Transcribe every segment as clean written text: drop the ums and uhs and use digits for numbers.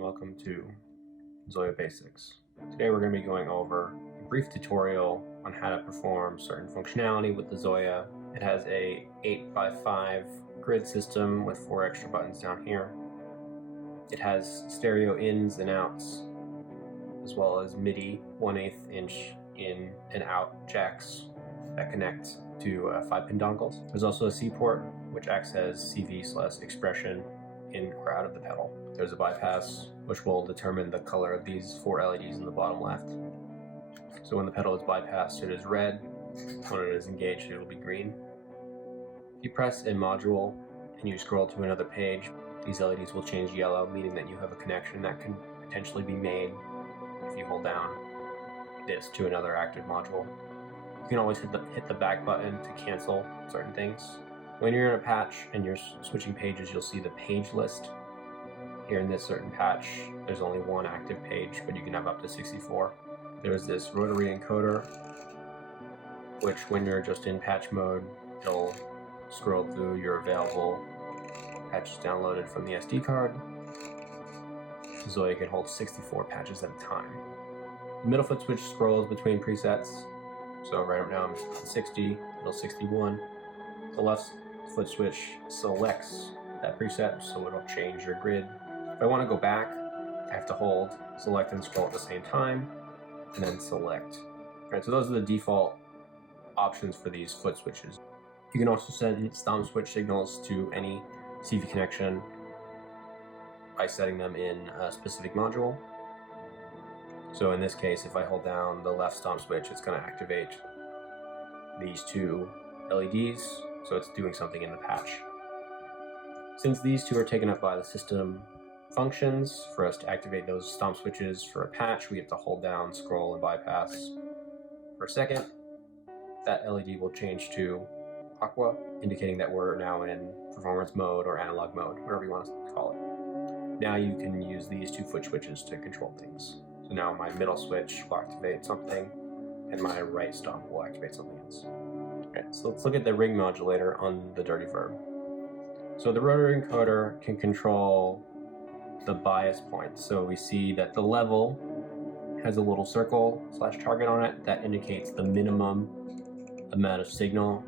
and welcome to ZOIA Basics. Today we're going to be going over a brief tutorial on how to perform certain functionality with the ZOIA. It has a 8x5 grid system with 4 extra buttons down here. It has stereo ins and outs, as well as MIDI 1/8 inch in and out jacks that connect to 5-pin dongles. There's also a C port, which acts as CV/expression in or out of the pedal. There's a bypass, which will determine the color of these 4 LEDs in the bottom left. So when the pedal is bypassed, it is red. When it is engaged, it will be green. If you press a module and you scroll to another page, these LEDs will change yellow, meaning that you have a connection that can potentially be made if you hold down this to another active module. You can always hit the back button to cancel certain things. When you're in a patch and you're switching pages, you'll see the page list. Here in this certain patch, there's only 1 active page, but you can have up to 64. There's this rotary encoder, which when you're just in patch mode, it'll scroll through your available patches downloaded from the SD card. ZOIA can hold 64 patches at a time. The middle foot switch scrolls between presets. So right now I'm on 60, middle 61. The left foot switch selects that preset, so it'll change your grid. If I want to go back, I have to hold, select, and scroll at the same time, and then select. All right, so those are the default options for these foot switches. You can also send stump switch signals to any CV connection by setting them in a specific module. So in this case, if I hold down the left stump switch, it's going to activate these 2 LEDs, so it's doing something in the patch. Since these 2 are taken up by the system functions, for us to activate those stump switches for a patch, we have to hold down, scroll, and bypass for a second. That LED will change to aqua, indicating that we're now in performance mode or analog mode, whatever you want to call it. Now you can use these 2 foot switches to control things. So now my middle switch will activate something, and my right stump will activate something else. Okay, so let's look at the ring modulator on the dirty verb. So the rotary encoder can control the bias point. So we see that the level has a little circle / target on it that indicates the minimum amount of signal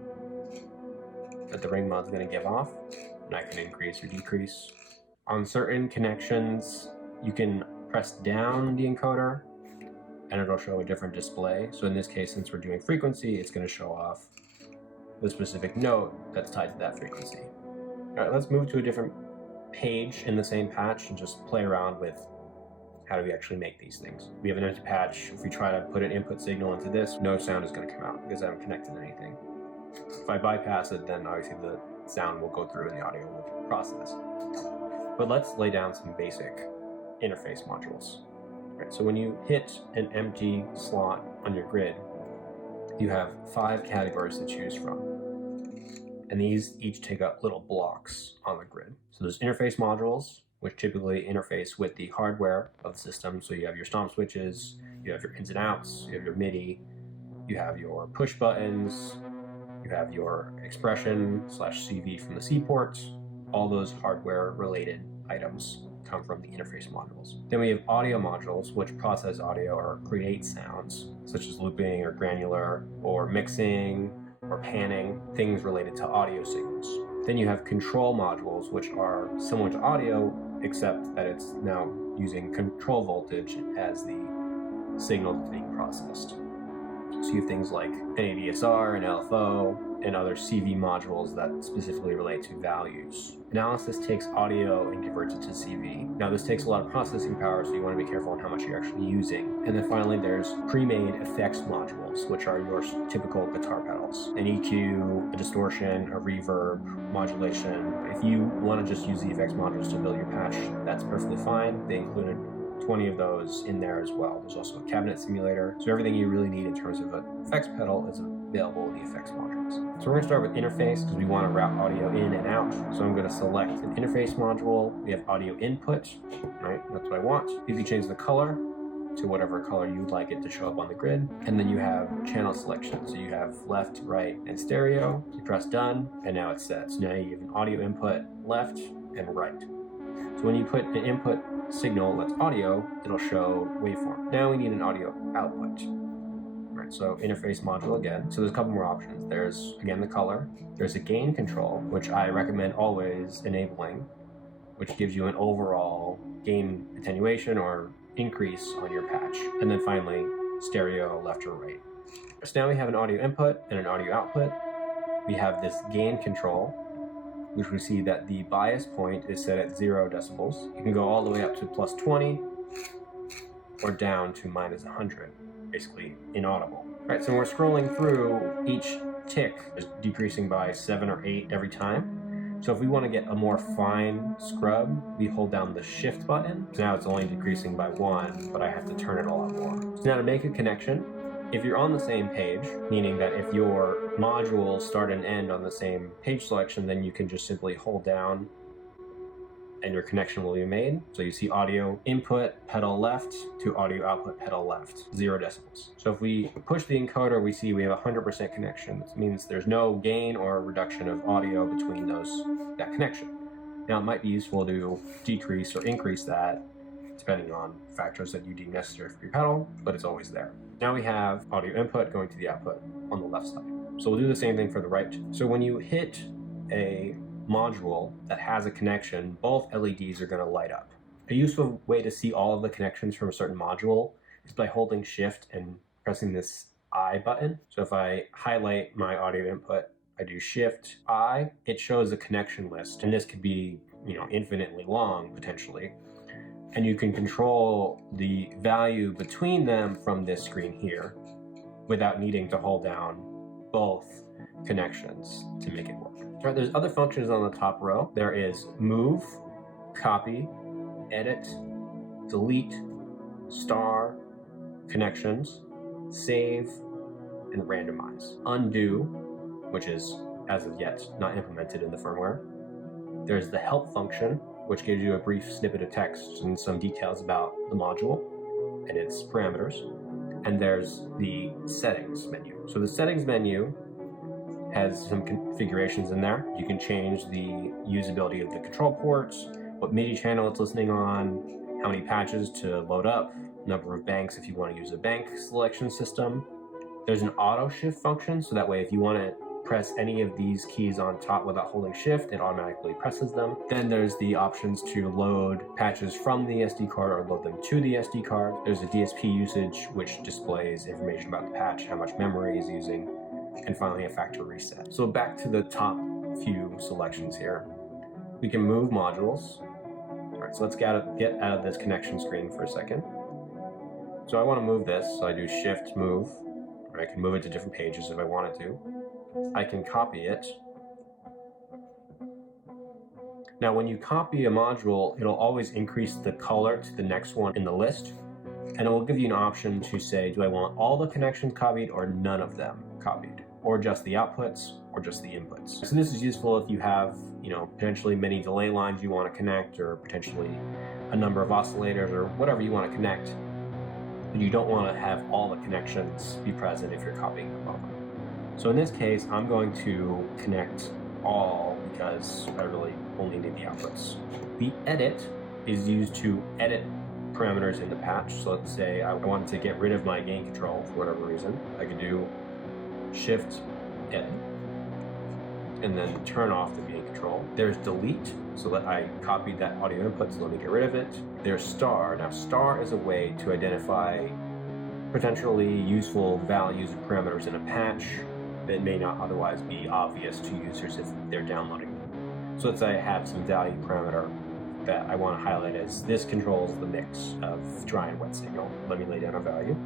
that the ring mod's going to give off, and that can increase or decrease. On certain connections, you can press down the encoder and it'll show a different display. So in this case, since we're doing frequency, it's going to show off the specific note that's tied to that frequency. All right, let's move to a different page in the same patch and just play around with how do we actually make these things. We have an empty patch. If we try to put an input signal into this, no sound is going to come out because I haven't connected anything. If I bypass it, then obviously the sound will go through and the audio will process. But let's lay down some basic interface modules. Right, so when you hit an empty slot on your grid, you have 5 categories to choose from. And these each take up little blocks on the grid. So there's interface modules, which typically interface with the hardware of the system. So you have your stomp switches, you have your ins and outs, you have your MIDI, you have your push buttons, you have your expression / CV from the C ports. All those hardware related items come from the interface modules. Then we have audio modules, which process audio or create sounds, such as looping or granular or mixing or panning, things related to audio signals. Then you have control modules, which are similar to audio, except that it's now using control voltage as the signal that's being processed. So you have things like an ADSR, an LFO, and other CV modules that specifically relate to values. Analysis takes audio and converts it to CV. Now this takes a lot of processing power, so you want to be careful on how much you're actually using. And then finally there's pre-made effects modules, which are your typical guitar pedals. An EQ, a distortion, a reverb, modulation. If you want to just use the effects modules to build your patch, that's perfectly fine. They included 20 of those in there as well. There's also a cabinet simulator. So everything you really need in terms of an effects pedal is available in the effects modules. So we're going to start with interface because we want to route audio in and out. So I'm going to select an interface module. We have audio input, right? That's what I want. You can change the color to whatever color you'd like it to show up on the grid. And then you have channel selection. So you have left, right, and stereo. You press done, and now it's set. So now you have an audio input left and right. So when you put an input signal that's audio, it'll show waveform. Now we need an audio output. All right, so interface module again. So there's a couple more options. There's, again, the color. There's a gain control, which I recommend always enabling, which gives you an overall gain attenuation or increase on your patch. And then finally, stereo left or right. So now we have an audio input and an audio output. We have this gain control, which we see that the bias point is set at 0 decibels. You can go all the way up to plus 20 or down to minus 100, basically inaudible. All right, so when we're scrolling through, each tick is decreasing by 7 or 8 every time. So if we want to get a more fine scrub, we hold down the shift button. So now it's only decreasing by 1, but I have to turn it a lot more. So now to make a connection, if you're on the same page, meaning that if your modules start and end on the same page selection, then you can just simply hold down and your connection will be made. So you see audio input pedal left to audio output pedal left, 0 decibels. So if we push the encoder, we see we have 100% connection. This means there's no gain or reduction of audio between that connection. Now it might be useful to decrease or increase that depending on factors that you deem necessary for your pedal, but it's always there. Now we have audio input going to the output on the left side. So we'll do the same thing for the right. So when you hit a module that has a connection, both LEDs are going to light up. A useful way to see all of the connections from a certain module is by holding shift and pressing this I button. So if I highlight my audio input, I do shift I, it shows a connection list, and this could be, infinitely long potentially. And you can control the value between them from this screen here without needing to hold down both connections to make it work. All right, there's other functions on the top row. There is move, copy, edit, delete, star, connections, save, and randomize. Undo, which is as of yet not implemented in the firmware. There's the help function, which gives you a brief snippet of text and some details about the module and its parameters. And there's the settings menu. So the settings menu has some configurations in there. You can change the usability of the control ports, what MIDI channel it's listening on, how many patches to load up, number of banks if you want to use a bank selection system. There's an auto shift function, so that way if you want to press any of these keys on top without holding shift, it automatically presses them. Then there's the options to load patches from the SD card or load them to the SD card. There's a DSP usage, which displays information about the patch, how much memory is using, and finally a factory reset. So back to the top few selections here. We can move modules. All right, so let's get out of this connection screen for a second. So I want to move this, so I do shift move, or I can move it to different pages if I wanted to. I can copy it. Now when you copy a module, it'll always increase the color to the next one in the list, and it will give you an option to say, do I want all the connections copied or none of them copied, or just the outputs or just the inputs. So this is useful if you have, potentially many delay lines you want to connect, or potentially a number of oscillators or whatever you want to connect, but you don't want to have all the connections be present if you're copying them over. So in this case, I'm going to connect all because I really only need the outputs. The edit is used to edit parameters in the patch. So let's say I wanted to get rid of my gain control for whatever reason. I could do shift edit and then turn off the gain control. There's delete, so that I copied that audio input, so let me get rid of it. There's star. Now star is a way to identify potentially useful values and parameters in a patch that may not otherwise be obvious to users if they're downloading them. So let's say I have some value parameter that I want to highlight as this controls the mix of dry and wet signal. Let me lay down a value.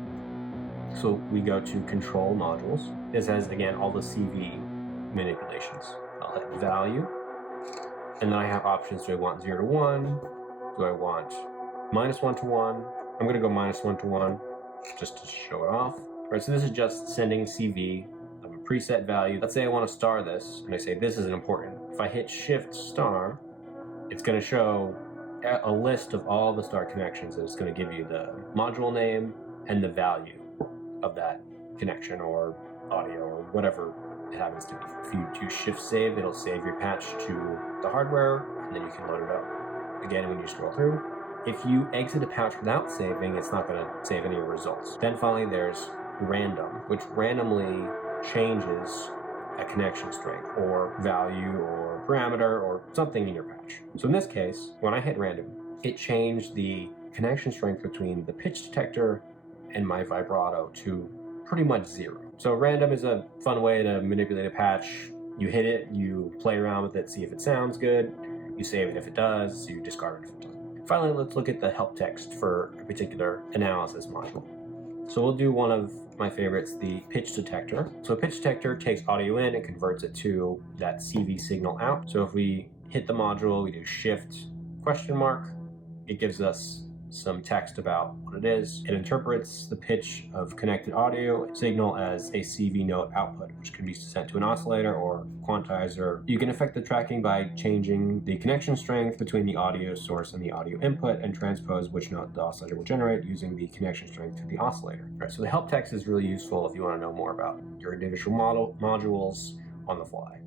So we go to control modules. This has, again, all the CV manipulations. I'll hit value, and then I have options. Do I want 0 to 1? Do I want -1 to 1? I'm going to go -1 to 1 just to show it off. All right, so this is just sending CV of a preset value. Let's say I want to star this, and I say this isn't important. If I hit shift star, it's going to show a list of all the star connections, and it's going to give you the module name and the value of that connection or audio or whatever it happens to be. If you do shift save, it'll save your patch to the hardware, and then you can load it up. Again, when you scroll through, If you exit a pouch without saving, it's not going to save any results. Then finally there's random, which randomly changes a connection strength or value or parameter or something in your patch. So in this case, when I hit random, it changed the connection strength between the pitch detector and my vibrato to pretty much 0. So random is a fun way to manipulate a patch. You hit it, you play around with it, see if it sounds good, you save it if it does, you discard it if it doesn't. Finally, let's look at the help text for a particular analysis module. So we'll do one of my favorites, the pitch detector. So a pitch detector takes audio in and converts it to that CV signal out. So if we hit the module, we do shift question mark, it gives us some text about what it is. It interprets the pitch of connected audio signal as a CV note output, which can be sent to an oscillator or quantizer. You can affect the tracking by changing the connection strength between the audio source and the audio input and transpose which note the oscillator will generate using the connection strength to the oscillator. All right, so the help text is really useful if you want to know more about your individual modules on the fly.